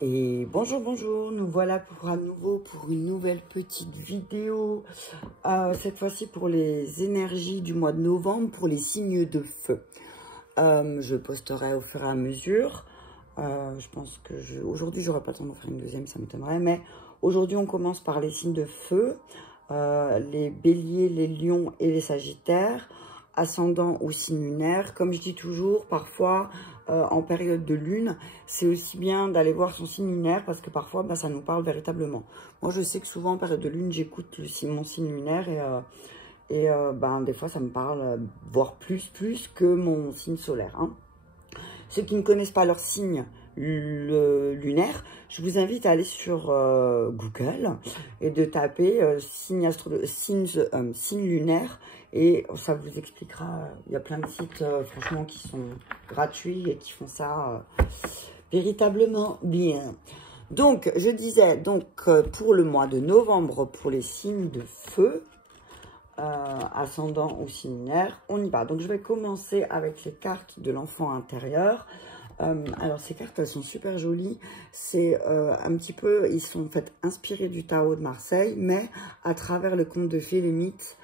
Et bonjour, bonjour, nous voilà à nouveau pour une nouvelle petite vidéo, cette fois-ci pour les énergies du mois de novembre, pour les signes de feu. Je posterai au fur et à mesure, je pense que aujourd'hui j'aurai pas le temps d'en faire une deuxième, ça m'étonnerait, mais aujourd'hui on commence par les signes de feu, les béliers, les lions et les sagittaires, ascendant ou signe lunaire. Comme je dis toujours, parfois en période de lune, c'est aussi bien d'aller voir son signe lunaire parce que parfois ça nous parle véritablement. Moi je sais que souvent en période de lune j'écoute mon signe lunaire et des fois ça me parle, voire plus que mon signe solaire, hein. Ceux qui ne connaissent pas leur signe lunaire, je vous invite à aller sur Google et de taper signe lunaire et ça vous expliquera. Il y a plein de sites franchement qui sont gratuits et qui font ça véritablement bien. Donc je disais pour le mois de novembre, pour les signes de feu, ascendant ou signe lunaire, on y va. Donc je vais commencer avec les cartes de l'enfant intérieur. Alors ces cartes, elles sont super jolies. C'est un petit peu, ils sont en fait inspirés du Tao de Marseille, mais à travers le conte de fées, les mythes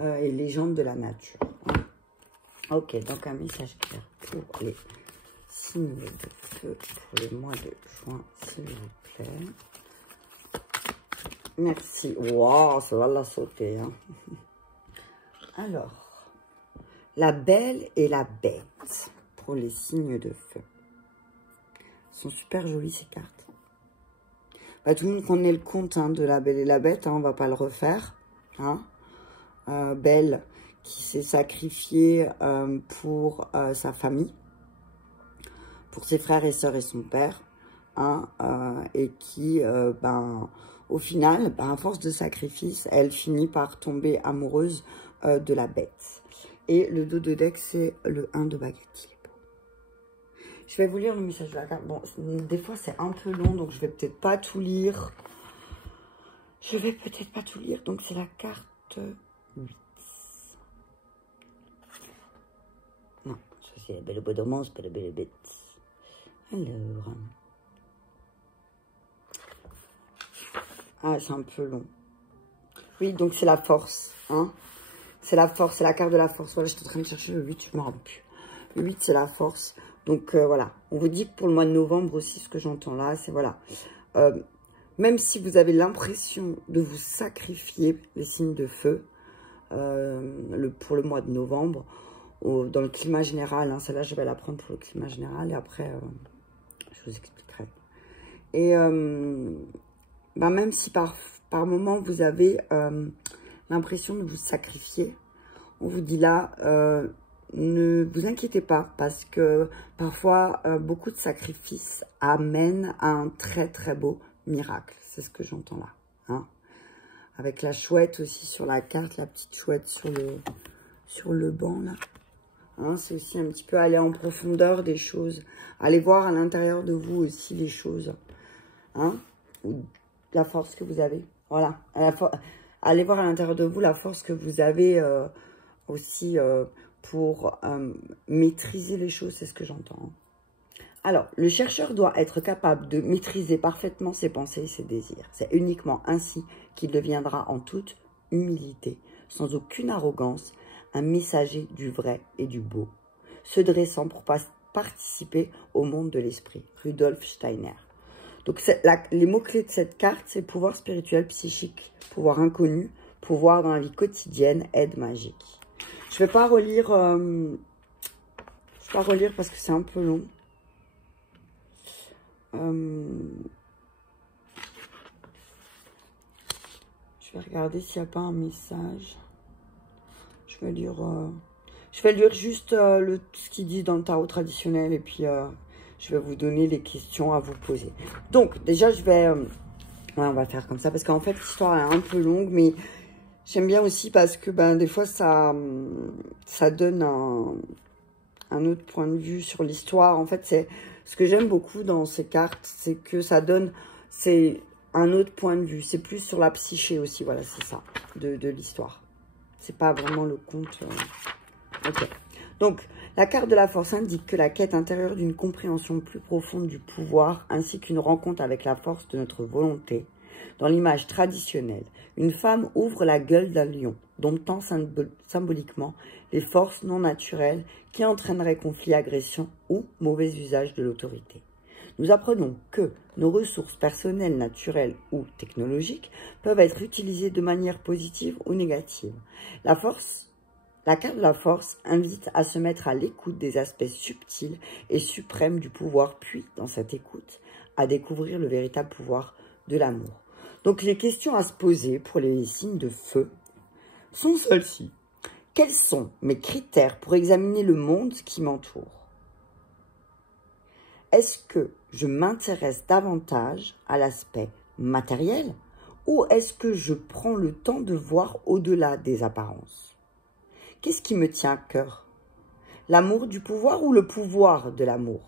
et légendes de la nature. Ok, donc un message clair pour les signes de feu pour le mois de juin, s'il vous plaît. Merci. Waouh, ça va la sauter, hein. Alors, la belle et la bête pour les signes de feu. Elles sont super jolies ces cartes. Tout le monde connaît le conte, hein, de la belle et la bête, hein, on ne va pas le refaire. Hein. Belle qui s'est sacrifiée pour sa famille, pour ses frères et sœurs et son père. Hein, et qui, au final, à force de sacrifice, elle finit par tomber amoureuse de la bête. Et le dos de deck, c'est le 1 de baguette. Il est beau. Je vais vous lire le message de la carte. Bon, des fois, c'est un peu long, donc je vais peut-être pas tout lire. Donc, c'est la carte 8. Non, ça, c'est la belle bonne romance, pas la belle bête. Alors... Ah, c'est un peu long. Oui, donc c'est la force, hein. C'est la force, c'est la carte de la force. Voilà, je suis en train de chercher le 8, je ne me rappelle plus. Le 8, c'est la force. Donc, voilà. On vous dit que pour le mois de novembre aussi, ce que j'entends là, c'est voilà. Même si vous avez l'impression de vous sacrifier, les signes de feu, pour le mois de novembre, dans le climat général, hein, celle-là, je vais la prendre pour le climat général et après, je vous expliquerai. Et... même si par moment vous avez l'impression de vous sacrifier, on vous dit là, ne vous inquiétez pas parce que parfois beaucoup de sacrifices amènent à un très très beau miracle. C'est ce que j'entends là, hein. Avec la chouette aussi sur la carte, la petite chouette sur le banc là. Hein, c'est aussi un petit peu aller en profondeur des choses, aller voir à l'intérieur de vous aussi les choses, hein. La force que vous avez, voilà, allez voir à l'intérieur de vous la force que vous avez aussi pour maîtriser les choses, c'est ce que j'entends. Alors, le chercheur doit être capable de maîtriser parfaitement ses pensées et ses désirs. C'est uniquement ainsi qu'il deviendra en toute humilité, sans aucune arrogance, un messager du vrai et du beau, se dressant pour participer au monde de l'esprit. Rudolf Steiner. Donc, les mots-clés de cette carte, c'est pouvoir spirituel, psychique, pouvoir inconnu, pouvoir dans la vie quotidienne, aide magique. Je ne vais pas relire, parce que c'est un peu long. Je vais regarder s'il n'y a pas un message. Je vais lire juste ce qu'il dit dans le tarot traditionnel et puis... je vais vous donner les questions à vous poser. Donc, déjà, on va faire comme ça. Parce qu'en fait, l'histoire est un peu longue. Mais j'aime bien aussi parce que des fois, ça donne un autre point de vue sur l'histoire. En fait, c'est ce que j'aime beaucoup dans ces cartes. C'est que ça donne... C'est un autre point de vue. C'est plus sur la psyché aussi. Voilà, c'est ça, de l'histoire. C'est pas vraiment le conte. Ok. Donc, la carte de la force indique que la quête intérieure d'une compréhension plus profonde du pouvoir, ainsi qu'une rencontre avec la force de notre volonté. Dans l'image traditionnelle, une femme ouvre la gueule d'un lion, domptant symboliquement les forces non naturelles qui entraîneraient conflit, agression ou mauvais usage de l'autorité. Nous apprenons que nos ressources personnelles, naturelles ou technologiques peuvent être utilisées de manière positive ou négative. La carte de la force invite à se mettre à l'écoute des aspects subtils et suprêmes du pouvoir, puis, dans cette écoute, à découvrir le véritable pouvoir de l'amour. Donc, les questions à se poser pour les signes de feu sont celles-ci. Quels sont mes critères pour examiner le monde qui m'entoure? Est-ce que je m'intéresse davantage à l'aspect matériel ou est-ce que je prends le temps de voir au-delà des apparences? Qu'est-ce qui me tient à cœur? L'amour du pouvoir ou le pouvoir de l'amour?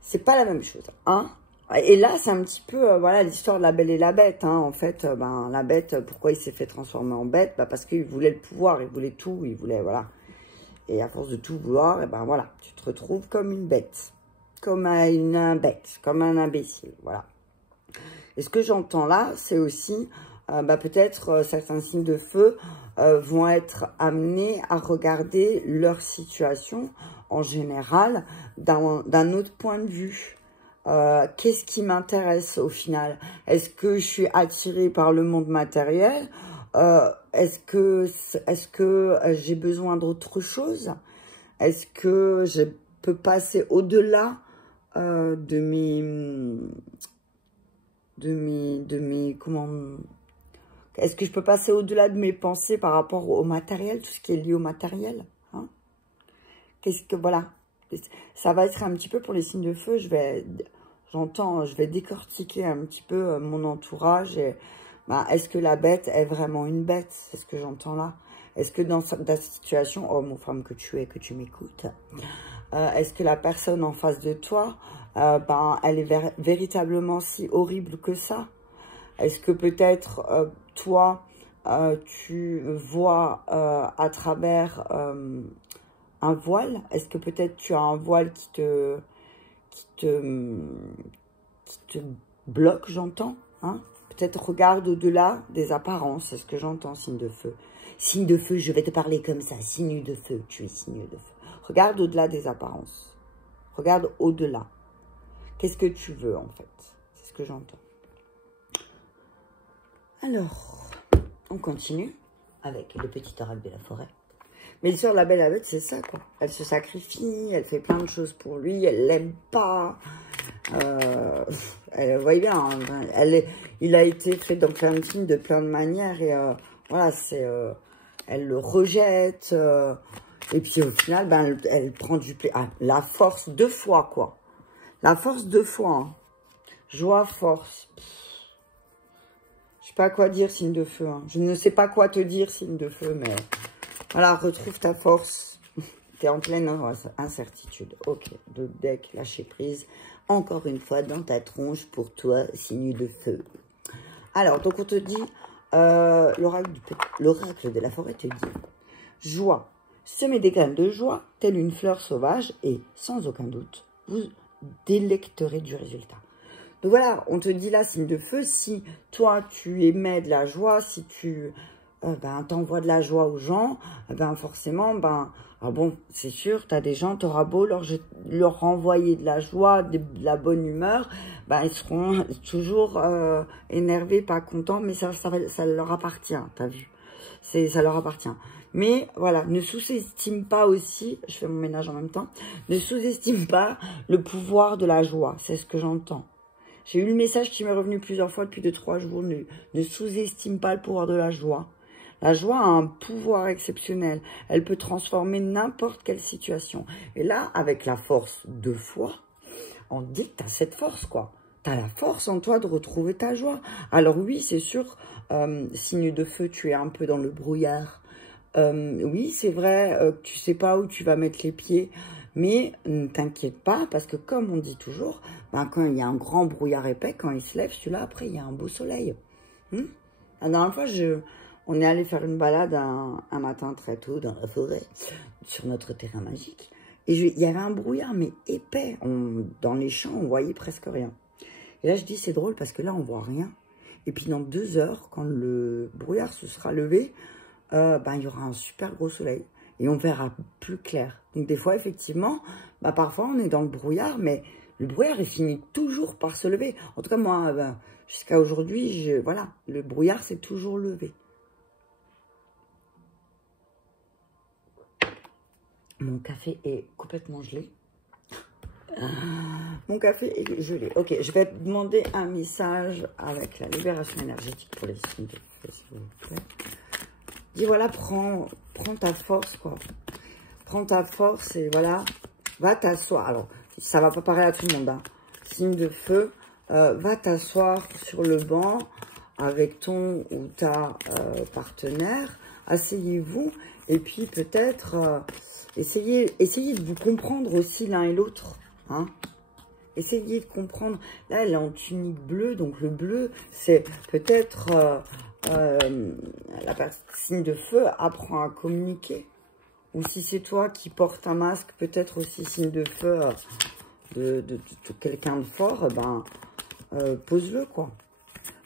C'est pas la même chose, hein? Et là, c'est un petit peu, voilà, l'histoire de la Belle et la Bête, hein. En fait, la Bête, pourquoi il s'est fait transformer en bête? Parce qu'il voulait le pouvoir, il voulait tout, il voulait, voilà. Et à force de tout vouloir, et voilà, tu te retrouves comme une bête. Comme une bête, comme un imbécile, voilà. Et ce que j'entends là, c'est aussi, peut-être certains signes de feu vont être amenés à regarder leur situation, en général, d'un autre point de vue. Qu'est-ce qui m'intéresse au final? Est-ce que je suis attirée par le monde matériel? Est-ce que j'ai besoin d'autre chose? Est-ce que je peux passer au-delà de mes comment? Est-ce que je peux passer au-delà de mes pensées par rapport au matériel, tout ce qui est lié au matériel, hein? Qu'est-ce que, voilà. Ça va être un petit peu pour les signes de feu, je vais décortiquer un petit peu mon entourage. Et est-ce que la bête est vraiment une bête? C'est ce que j'entends là. Est-ce que dans ta situation, homme ou femme que tu es, que tu m'écoutes, est-ce que la personne en face de toi, elle est véritablement si horrible que ça? Est-ce que peut-être toi, tu vois à travers un voile? Est-ce que peut-être tu as un voile qui te bloque, j'entends, hein? Peut-être regarde au-delà des apparences, c'est ce que j'entends, signe de feu. Signe de feu, je vais te parler comme ça, signe de feu, tu es signe de feu. Regarde au-delà des apparences. Regarde au-delà. Qu'est-ce que tu veux, en fait? C'est ce que j'entends. Alors, on continue avec le petit oracle de la forêt. Mais l'histoire de la Belle et la Bête, c'est ça, quoi. Elle se sacrifie, elle fait plein de choses pour lui, elle l'aime pas. Elle, vous voyez bien, hein, il a été fait dans plein de films de plein de manières. Et voilà, elle le rejette. Et puis au final, elle prend du plaisir. Ah, la force 2 fois, quoi. La force 2 fois. Hein. Joie, force. Je sais pas quoi dire, signe de feu. Hein. Je ne sais pas quoi te dire, signe de feu, mais... Voilà, retrouve ta force. Tu es en pleine incertitude. Ok, deux decks, lâcher prise. Encore une fois, dans ta tronche pour toi, signe de feu. Alors, donc on te dit, l'oracle de la forêt te dit, joie, semez des graines de joie, telle une fleur sauvage, et sans aucun doute, vous délecterez du résultat. Donc voilà, on te dit là, signe de feu, si toi, tu émets de la joie, si tu... t'envoies de la joie aux gens, forcément, bon, c'est sûr, tu as des gens, tu auras beau leur renvoyer de la joie, de la bonne humeur, ils seront toujours énervés, pas contents, mais ça leur appartient, t'as vu, ça leur appartient. Mais voilà, ne sous-estime pas aussi, je fais mon ménage en même temps, ne sous-estime pas le pouvoir de la joie, c'est ce que j'entends. J'ai eu le message qui m'est revenu plusieurs fois depuis 2-3 jours, ne sous-estime pas le pouvoir de la joie. La joie a un pouvoir exceptionnel. Elle peut transformer n'importe quelle situation. Et là, avec la force 2 fois, on dit que tu as cette force, quoi. Tu as la force en toi de retrouver ta joie. Alors oui, c'est sûr, signe de feu, tu es un peu dans le brouillard. Oui, c'est vrai que tu sais pas où tu vas mettre les pieds. Mais ne t'inquiète pas, parce que comme on dit toujours, quand il y a un grand brouillard épais, quand il se lève, celui-là, après, il y a un beau soleil. La dernière fois, On est allé faire une balade un matin très tôt dans la forêt, sur notre terrain magique. Et il y avait un brouillard, mais épais. Dans les champs, on voyait presque rien. Et là, je dis, c'est drôle parce que là, on voit rien. Et puis, dans 2 heures, quand le brouillard se sera levé, il y aura un super gros soleil. Et on verra plus clair. Donc, des fois, effectivement, parfois, on est dans le brouillard, mais le brouillard, il finit toujours par se lever. En tout cas, moi, jusqu'à aujourd'hui, voilà, le brouillard s'est toujours levé. Mon café est complètement gelé. Mon café est gelé. Ok, je vais demander un message avec la libération énergétique pour les signes de feu, s'il vous plaît. Dis voilà, prends ta force, quoi. Prends ta force et voilà, va t'asseoir. Alors, ça va pas parler à tout le monde, hein. Signe de feu, va t'asseoir sur le banc avec ton ou ta partenaire. Asseyez-vous et puis peut-être... Essayez de vous comprendre aussi l'un et l'autre. Hein. Essayez de comprendre. Là, elle est en tunique bleue. Donc, le bleu, c'est peut-être... la signe de feu apprend à communiquer. Ou si c'est toi qui portes un masque, peut-être aussi signe de feu de quelqu'un de fort, pose-le, quoi.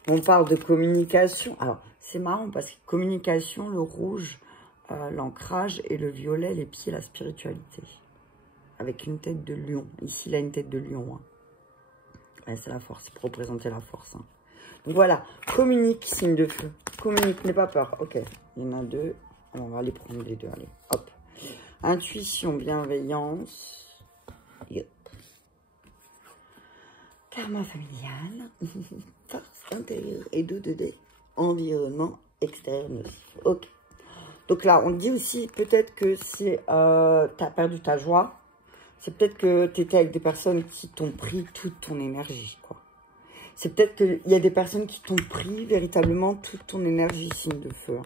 On parle de communication. Alors, c'est marrant parce que communication, le rouge... l'ancrage et le violet, les pieds, la spiritualité. Avec une tête de lion. Ici, il a une tête de lion. Hein. Ouais, c'est la force, c'est pour représenter la force. Hein. Donc voilà, communique, signe de feu. Communique, n'aie pas peur. Ok, il y en a 2. Alors, on va aller prendre les 2. Allez, hop. Intuition, bienveillance. Yep. Karma familial. Force intérieure et 2D. Environnement externe. Ok. Donc là, on dit aussi peut-être que c'est tu as perdu ta joie. C'est peut-être que tu étais avec des personnes qui t'ont pris toute ton énergie, quoi. C'est peut-être qu'il y a des personnes qui t'ont pris véritablement toute ton énergie, signe de feu.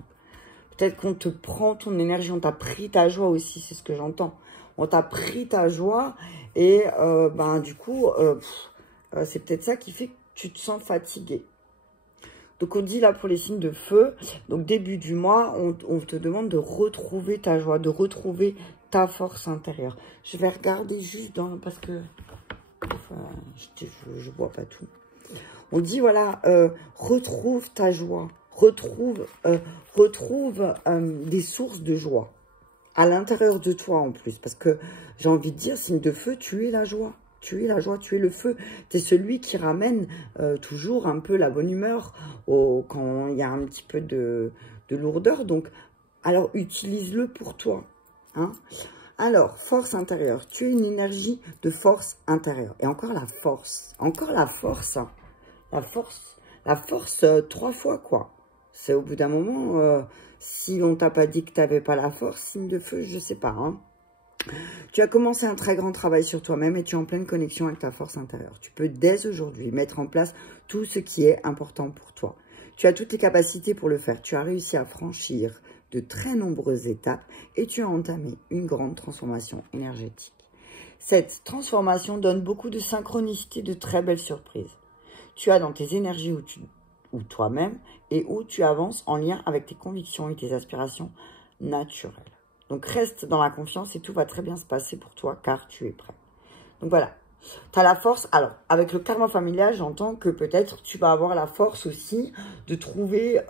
Peut-être qu'on te prend ton énergie, on t'a pris ta joie aussi, c'est ce que j'entends. On t'a pris ta joie et du coup, c'est peut-être ça qui fait que tu te sens fatigué. Donc, on dit là pour les signes de feu, donc début du mois, on te demande de retrouver ta joie, de retrouver ta force intérieure. Je vais regarder juste parce que je vois pas tout. On dit voilà, retrouve ta joie, retrouve des sources de joie à l'intérieur de toi en plus. Parce que j'ai envie de dire, signe de feu, tu es la joie. Tu es la joie, tu es le feu. Tu es celui qui ramène toujours un peu la bonne humeur quand il y a un petit peu de lourdeur. Donc, alors, utilise-le pour toi. Hein. Alors, force intérieure. Tu as une énergie de force intérieure. Et encore la force. Encore la force. La force. La force 3 fois, quoi. C'est au bout d'un moment, si on t'a pas dit que tu n'avais pas la force, signe de feu, je sais pas, hein. Tu as commencé un très grand travail sur toi-même et tu es en pleine connexion avec ta force intérieure. Tu peux dès aujourd'hui mettre en place tout ce qui est important pour toi. Tu as toutes les capacités pour le faire. Tu as réussi à franchir de très nombreuses étapes et tu as entamé une grande transformation énergétique. Cette transformation donne beaucoup de synchronicité, de très belles surprises. Tu as dans tes énergies ou toi-même et où tu avances en lien avec tes convictions et tes aspirations naturelles. Donc, reste dans la confiance et tout va très bien se passer pour toi car tu es prêt. Donc, voilà. Tu as la force. Alors, avec le karma familial, j'entends que peut-être tu vas avoir la force aussi de trouver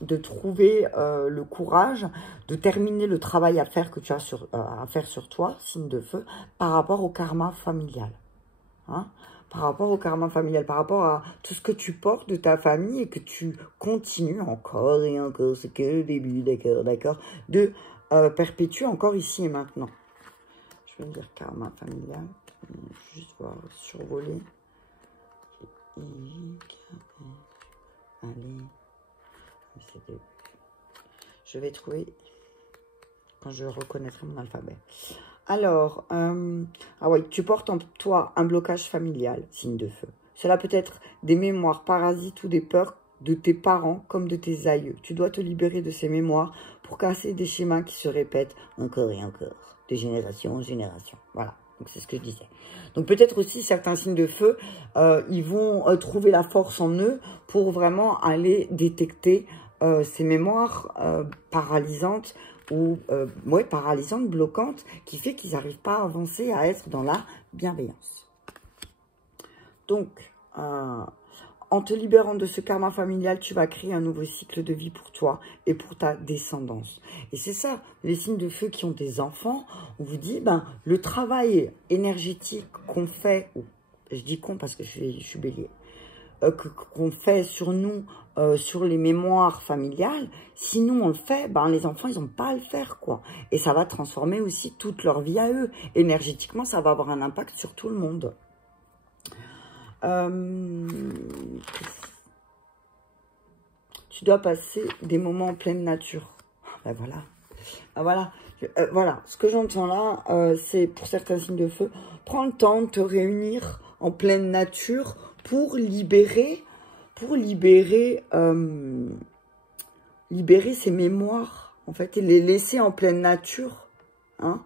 le courage de terminer le travail à faire que tu as à faire sur toi, signe de feu, par rapport au karma familial. Hein? Par rapport au karma familial, par rapport à tout ce que tu portes de ta famille et que tu continues encore et encore, c'est que le début, d'accord, de perpétuer encore ici et maintenant. Je vais dire karma familial, juste voir, survoler. Allez, je vais trouver quand je reconnaîtrai mon alphabet. Alors, ah ouais, tu portes en toi un blocage familial, signe de feu. Cela peut être des mémoires parasites ou des peurs de tes parents comme de tes aïeux. Tu dois te libérer de ces mémoires pour casser des schémas qui se répètent encore et encore, de génération en génération. Voilà, donc c'est ce que je disais. Donc peut-être aussi certains signes de feu, ils vont trouver la force en eux pour vraiment aller détecter ces mémoires paralysantes ou ouais, paralysantes, bloquantes, qui fait qu'ils n'arrivent pas à avancer, à être dans la bienveillance. Donc, en te libérant de ce karma familial, tu vas créer un nouveau cycle de vie pour toi et pour ta descendance. Et c'est ça, les signes de feu qui ont des enfants, on vous dit, ben, le travail énergétique qu'on fait, je dis qu'on parce que je suis bélier, qu'on fait sur nous, sur les mémoires familiales, si nous on le fait, ben, les enfants, ils n'ont pas à le faire, quoi. Et ça va transformer aussi toute leur vie à eux. Énergétiquement, ça va avoir un impact sur tout le monde. Tu dois passer des moments en pleine nature. Ben voilà. Voilà. Voilà. Ce que j'entends là, c'est pour certains signes de feu. Prends le temps de te réunir en pleine nature pour libérer ces mémoires, en fait, et les laisser en pleine nature. Hein.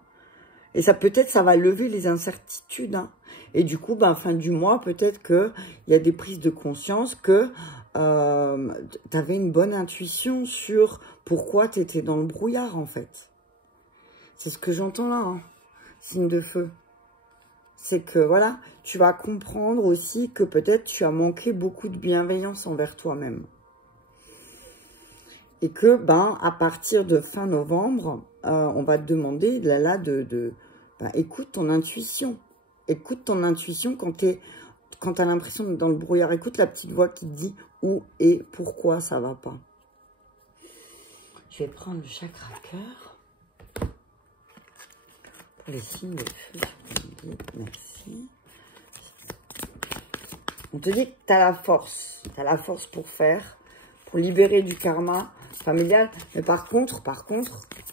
Et ça, peut-être, ça va lever les incertitudes. Hein. Et du coup, ben, fin du mois, peut-être qu'il y a des prises de conscience que tu avais une bonne intuition sur pourquoi tu étais dans le brouillard, en fait. C'est ce que j'entends là, hein, signe de feu. C'est que, voilà, tu vas comprendre aussi que peut-être tu as manqué beaucoup de bienveillance envers toi-même. Et que, ben, à partir de fin novembre, on va te demander, là, ben, écoute ton intuition. Écoute ton intuition quand tu as l'impression d'être dans le brouillard. Écoute la petite voix qui te dit où et pourquoi ça va pas. Je vais prendre le chakra cœur. Pour les signes de feu. Merci. On te dit que tu as la force. Tu as la force pour faire, pour libérer du karma familial. Mais par contre,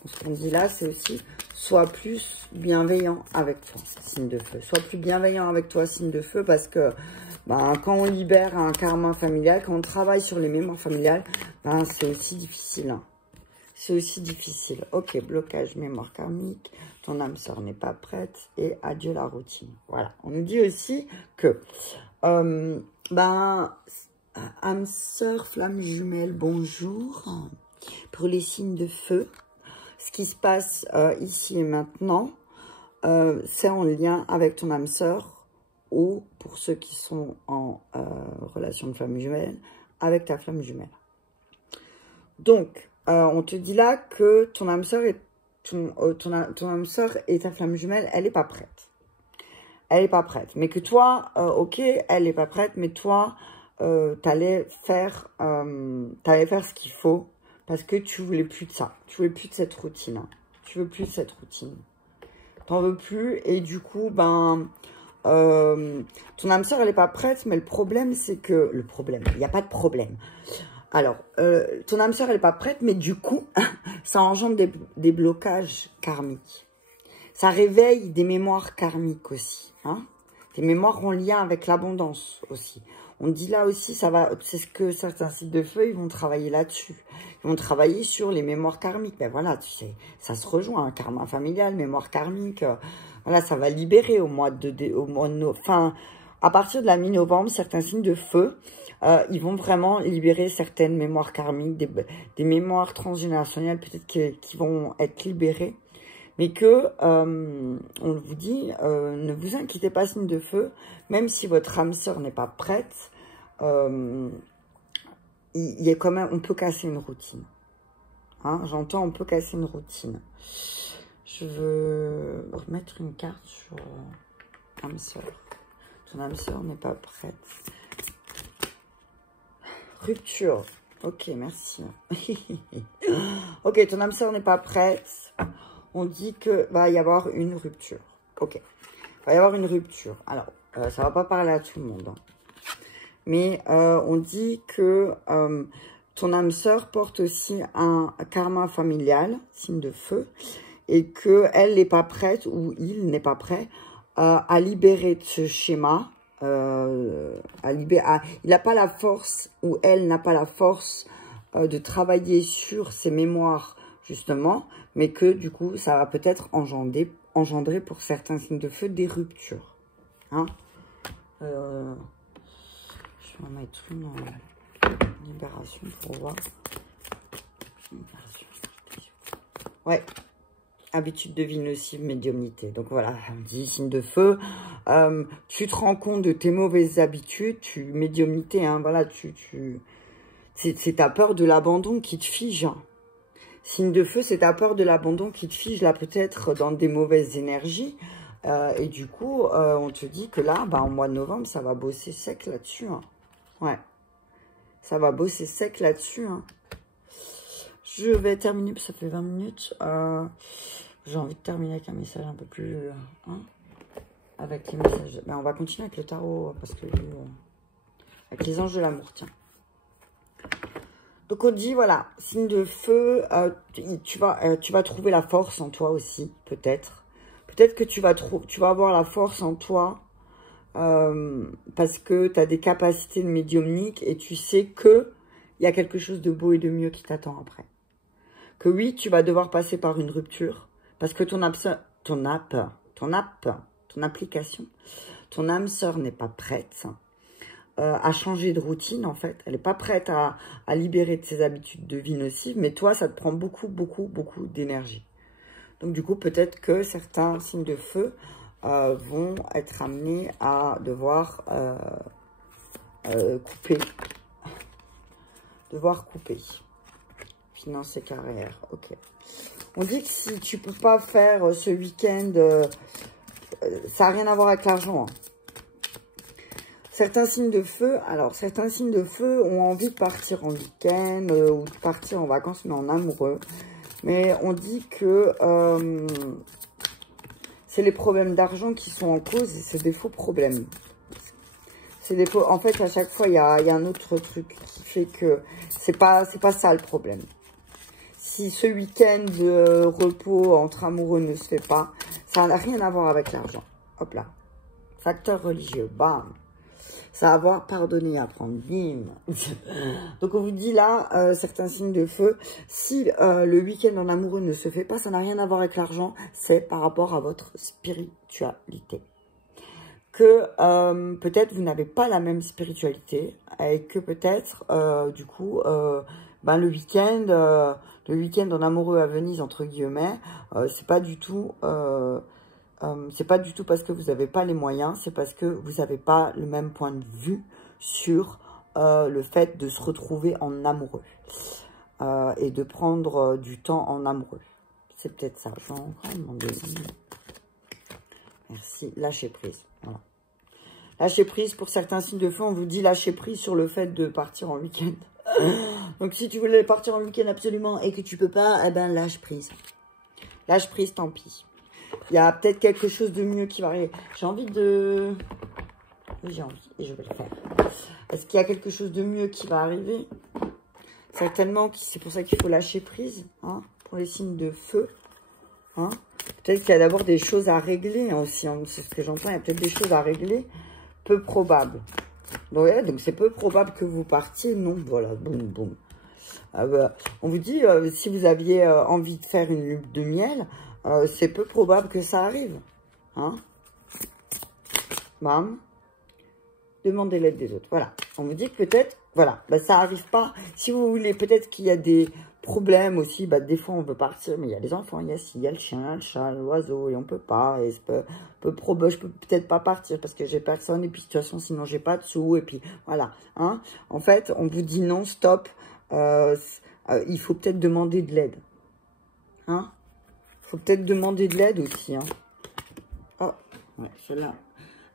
ce qu'on dit là, c'est aussi... Sois plus bienveillant avec toi, signe de feu. Sois plus bienveillant avec toi, signe de feu, parce que ben, quand on libère un karma familial, quand on travaille sur les mémoires familiales, ben, c'est aussi difficile. Hein. C'est aussi difficile. Ok, blocage mémoire karmique, ton âme sœur n'est pas prête, et adieu la routine. Voilà. On nous dit aussi que, ben, âme sœur, flamme jumelle, bonjour. Pour les signes de feu. Ce qui se passe ici et maintenant, c'est en lien avec ton âme sœur ou, pour ceux qui sont en relation de flamme jumelle, avec ta flamme jumelle. Donc, on te dit là que ton âme sœur ton âme sœur et ta flamme jumelle, elle n'est pas prête. Elle n'est pas prête. Mais que toi, ok, elle n'est pas prête, mais toi, t'allais faire ce qu'il faut. Parce que tu voulais plus de ça. Tu voulais plus de cette routine. Hein. Tu veux plus de cette routine. T'en veux plus. Et du coup, ben, ton âme sœur, elle n'est pas prête. Mais le problème, c'est que... Le problème, il n'y a pas de problème. Alors, ton âme sœur, elle n'est pas prête. Mais du coup, ça engendre des blocages karmiques. Ça réveille des mémoires karmiques aussi. Hein, des mémoires en lien avec l'abondance aussi. On dit là aussi, ça va, c'est ce que certains sites de feu, ils vont travailler là-dessus. Ils vont travailler sur les mémoires karmiques. Ben voilà, tu sais, ça se rejoint, hein, karma familial, mémoire karmique. Voilà, ça va libérer au mois de enfin, à partir de la mi-novembre, certains signes de feu, ils vont vraiment libérer certaines mémoires karmiques, des mémoires transgénérationnelles peut-être qui vont être libérées. Mais que, on vous dit, ne vous inquiétez pas, signe de feu, même si votre âme sœur n'est pas prête, il y a quand même, on peut casser une routine. Hein, j'entends, on peut casser une routine. Je veux remettre une carte sur âme sœur. Ton âme sœur n'est pas prête. Rupture. Ok, merci. Ok, ton âme sœur n'est pas prête. On dit que va y avoir une rupture. Ok. Va y avoir une rupture. Alors, ça va pas parler à tout le monde. Hein. Mais on dit que ton âme sœur porte aussi un karma familial, signe de feu, et qu'elle n'est pas prête, ou il n'est pas prêt, à libérer de ce schéma. Il n'a pas la force, ou elle n'a pas la force de travailler sur ses mémoires, justement, mais que du coup, ça va peut-être engendrer pour certains signes de feu des ruptures. Hein, je vais en mettre une libération pour voir Ouais. Habitude de vie nocive, médiumnité. Donc voilà, on dit signe de feu. Tu te rends compte de tes mauvaises habitudes, médiumnité, hein, voilà, c'est ta peur de l'abandon qui te fige. Hein. Signe de feu, c'est ta peur de l'abandon qui te fige, là, peut-être dans des mauvaises énergies. Et du coup, on te dit que là, bah, en mois de novembre, ça va bosser sec là-dessus. Hein. Ouais. Ça va bosser sec là-dessus. Hein. Je vais terminer, ça fait 20 minutes. J'ai envie de terminer avec un message un peu plus... hein, avec les messages... Ben, on va continuer avec le tarot, parce que... avec les anges de l'amour, tiens. Donc on dit, voilà, signe de feu, tu vas trouver la force en toi aussi, peut-être. Peut-être que tu vas avoir la force en toi, parce que tu as des capacités de médiumnique et tu sais que il y a quelque chose de beau et de mieux qui t'attend après. Que oui, tu vas devoir passer par une rupture, parce que ton application, ton âme sœur n'est pas prête à changer de routine, en fait. Elle n'est pas prête à libérer de ses habitudes de vie nocives, mais toi, ça te prend beaucoup, beaucoup, beaucoup d'énergie. Donc, du coup, peut-être que certains signes de feu vont être amenés à devoir couper. Devoir couper. Finances et carrière, ok. On dit que si tu peux pas faire ce week-end, ça n'a rien à voir avec l'argent. Hein. Certains signes de feu, alors certains signes de feu ont envie de partir en week-end ou de partir en vacances, mais en amoureux. Mais on dit que c'est les problèmes d'argent qui sont en cause et c'est des faux problèmes. Des faux... En fait, à chaque fois, il y a un autre truc qui fait que c'est pas ça le problème. Si ce week-end de repos entre amoureux ne se fait pas, ça n'a rien à voir avec l'argent. Hop là. Facteur religieux, bam. Ça va avoir pardonné, apprendre, bim. Donc on vous dit là, certains signes de feu, si le week-end en amoureux ne se fait pas, ça n'a rien à voir avec l'argent, c'est par rapport à votre spiritualité. Que peut-être vous n'avez pas la même spiritualité et que peut-être, du coup, ben, le week-end en amoureux à Venise, entre guillemets, c'est pas du tout parce que vous n'avez pas les moyens, c'est parce que vous n'avez pas le même point de vue sur le fait de se retrouver en amoureux et de prendre du temps en amoureux. C'est peut-être ça. Je vais encore demander. Merci. Lâcher prise. Voilà. Lâcher prise pour certains signes de feu. On vous dit lâcher prise sur le fait de partir en week-end. Donc si tu voulais partir en week-end absolument et que tu peux pas, eh ben lâche prise. Lâche prise, tant pis. Il y a peut-être quelque chose de mieux qui va arriver. J'ai envie de... Oui, j'ai envie et je vais le faire. Est-ce qu'il y a quelque chose de mieux qui va arriver? Certainement, c'est pour ça qu'il faut lâcher prise, hein, pour les signes de feu. Hein. Peut-être qu'il y a d'abord des choses à régler hein, aussi. Hein, c'est ce que j'entends. Il y a peut-être des choses à régler. Peu probable. Donc, ouais, donc c'est peu probable que vous partiez. Non, voilà, boum, boum. On vous dit, si vous aviez envie de faire une lune de miel, c'est peu probable que ça arrive. Hein? Bam. Demandez l'aide des autres. Voilà. On vous dit que peut-être, voilà, bah, ça n'arrive pas. Si vous voulez, peut-être qu'il y a des problèmes aussi. Bah, des fois, on veut partir, mais il y a les enfants, il y a le chien, le chat, l'oiseau, et on peut pas. Et je peux peut-être pas partir parce que j'ai personne. Et puis, de toute façon, sinon, j'ai pas de sous. Et puis, voilà. Hein? En fait, on vous dit non, stop. Il faut peut-être demander de l'aide. Hein? Il faut peut-être demander de l'aide aussi. Hein? Oh, ouais, celle-là.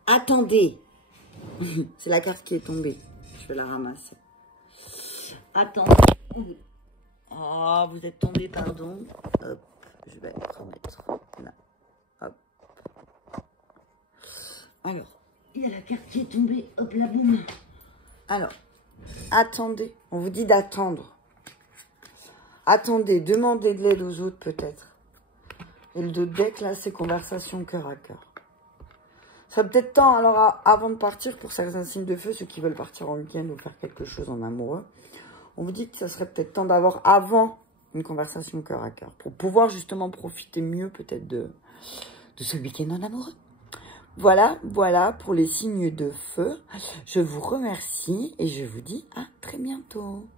Attendez. C'est la carte qui est tombée. Je vais la ramasser. Attendez. Oh, vous êtes tombé, pardon. Hop, je vais remettre là. Hop. Alors, il y a la carte qui est tombée. Hop, la boum. Alors, attendez. On vous dit d'attendre. Attendez, demandez de l'aide aux autres peut-être. Et le deck, là, c'est conversation cœur à cœur. Ça serait peut-être temps, alors, avant de partir, pour certains signes de feu, ceux qui veulent partir en week-end ou faire quelque chose en amoureux, on vous dit que ça serait peut-être temps d'avoir avant une conversation cœur à cœur, pour pouvoir justement profiter mieux peut-être de ce week-end en amoureux. Voilà, voilà pour les signes de feu. Je vous remercie et je vous dis à très bientôt.